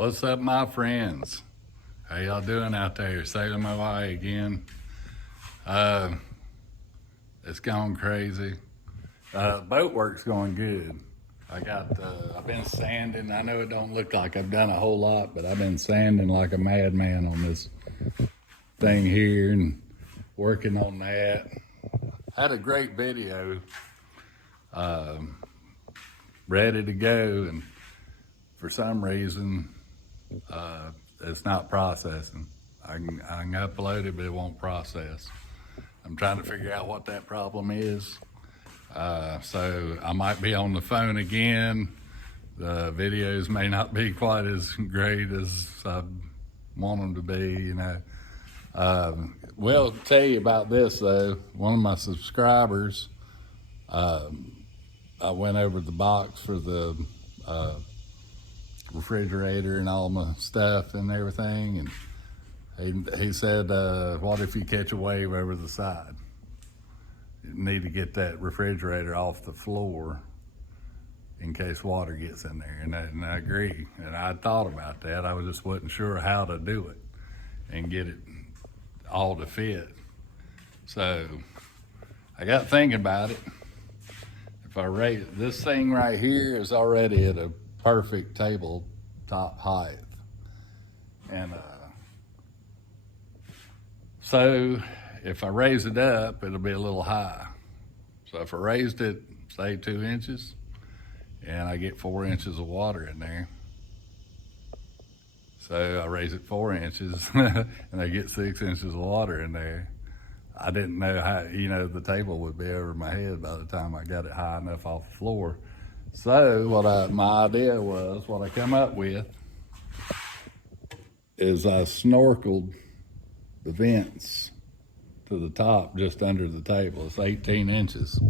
What's up, my friends? How y'all doing out there? Sailing my way again. It's going crazy. Boat work's going good. I've been sanding. I know it don't look like I've done a whole lot, but I've been sanding like a madman on this thing here and working on that. Had a great video ready to go, and for some reason it's not processing. I can upload it, but it won't process. I'm trying to figure out what that problem is. So I might be on the phone again. The videos may not be quite as great as I want them to be, you know. Well, tell you about this though. One of my subscribers, I went over the box for the refrigerator and all my stuff and everything, and he said, what if you catch a wave over the side? You need to get that refrigerator off the floor in case water gets in there. And I agree. And I thought about that. I just wasn't sure how to do it and get it all to fit. So I got thinking about it. If I raise this thing right here is already at a perfect tabletop height. And so if I raise it up, it'll be a little high. So if I raised it, say 2 inches, and I get 4 inches of water in there. So I raise it 4 inches and I get 6 inches of water in there. I didn't know how, the table would be over my head by the time I got it high enough off the floor. So my idea was, what I come up with is I snorkeled the vents to the top just under the table. It's 18 inches.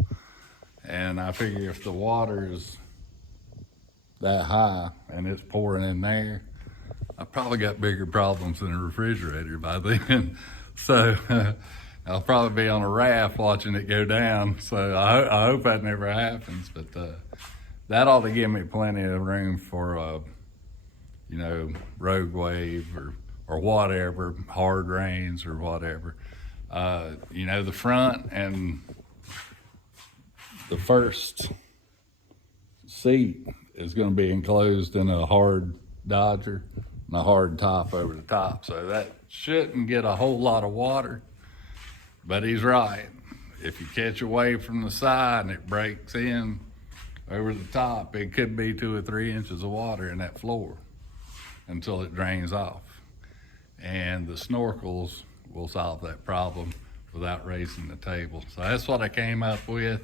And I figure if the water is that high and it's pouring in there, I probably got bigger problems than a refrigerator by then. So I'll probably be on a raft watching it go down. So I hope that never happens, but that ought to give me plenty of room for rogue wave or whatever, hard rains or whatever. The front and the first seat is going to be enclosed in a hard Dodger and a hard top over the top. So that shouldn't get a whole lot of water, but he's right. If you catch a wave from the side and it breaks in over the top, it could be 2 or 3 inches of water in that floor until it drains off. And the snorkels will solve that problem without raising the table. So that's what I came up with.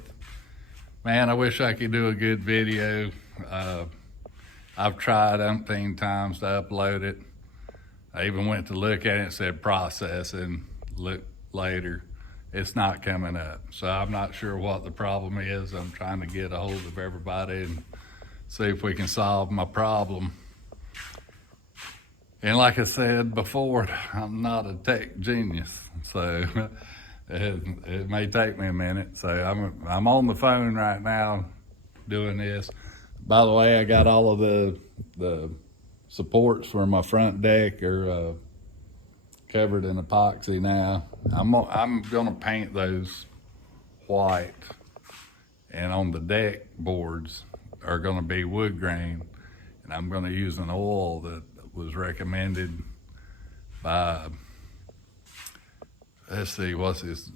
Man, I wish I could do a good video. I've tried umpteen times to upload it. I even went to look at it and said processing, look later. It's not coming up. So I'm not sure what the problem is. I'm trying to get a hold of everybody and see if we can solve my problem. And like I said before, I'm not a tech genius, so it may take me a minute. So I'm on the phone right now doing this. By the way, I got all of the supports for my front deck are covered in epoxy now. I'm gonna paint those white, and on the deck boards are gonna be wood grain, and I'm gonna use an oil that was recommended by, let's see, what's his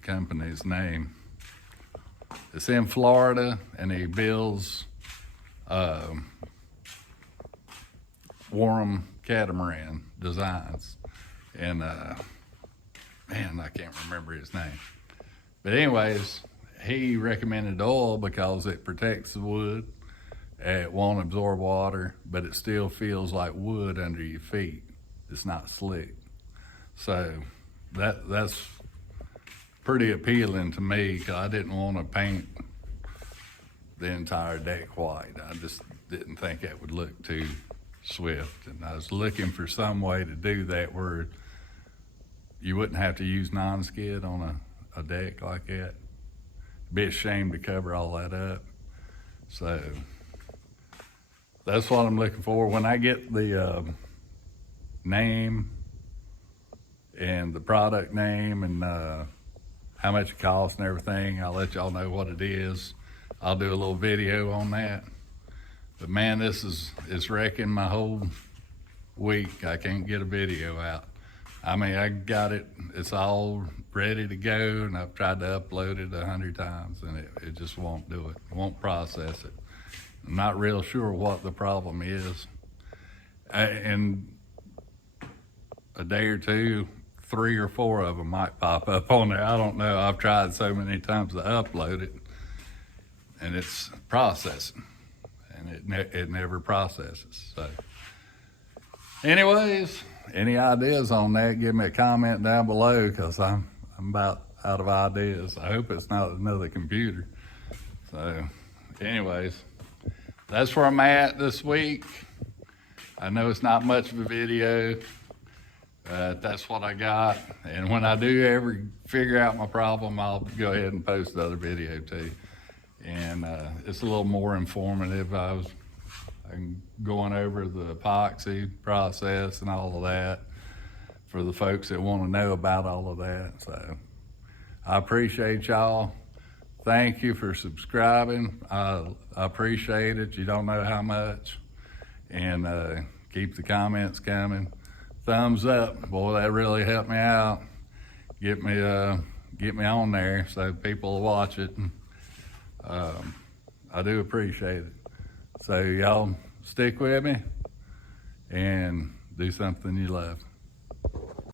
company's name? It's in Florida, and he builds Warham catamaran designs. And man, I can't remember his name. But anyways, he recommended oil because it protects the wood. It won't absorb water, but it still feels like wood under your feet. It's not slick. So that's pretty appealing to me, because I didn't want to paint the entire deck white. I just didn't think that would look too swift. And I was looking for some way to do that where you wouldn't have to use non-skid on a deck like that. It'd be a shame to cover all that up. So that's what I'm looking for. When I get the name and the product name and how much it costs and everything, I'll let y'all know what it is. I'll do a little video on that. But man, this is wrecking my whole week. I can't get a video out. I mean, I got it, it's all ready to go, and I've tried to upload it 100 times, and it just won't do it. It won't process it. I'm not real sure what the problem is. In a day or two, 3 or 4 of them might pop up on there. I don't know. I've tried so many times to upload it, and it's processing, and it never processes. So anyways, any ideas on that, give me a comment down below, because I'm about out of ideas. I hope it's not another computer. So anyways, that's where I'm at this week. I know it's not much of a video. That's what I got. And when I do ever figure out my problem, I'll go ahead and post another video too. And it's a little more informative. I'm going over the epoxy process and all of that for the folks that want to know about all of that. So I appreciate y'all. Thank you for subscribing. I appreciate it. You don't know how much. And keep the comments coming. Thumbs up, boy, that really helped me out. Get me on there so people will watch it. And, I do appreciate it. So y'all stick with me and do something you love.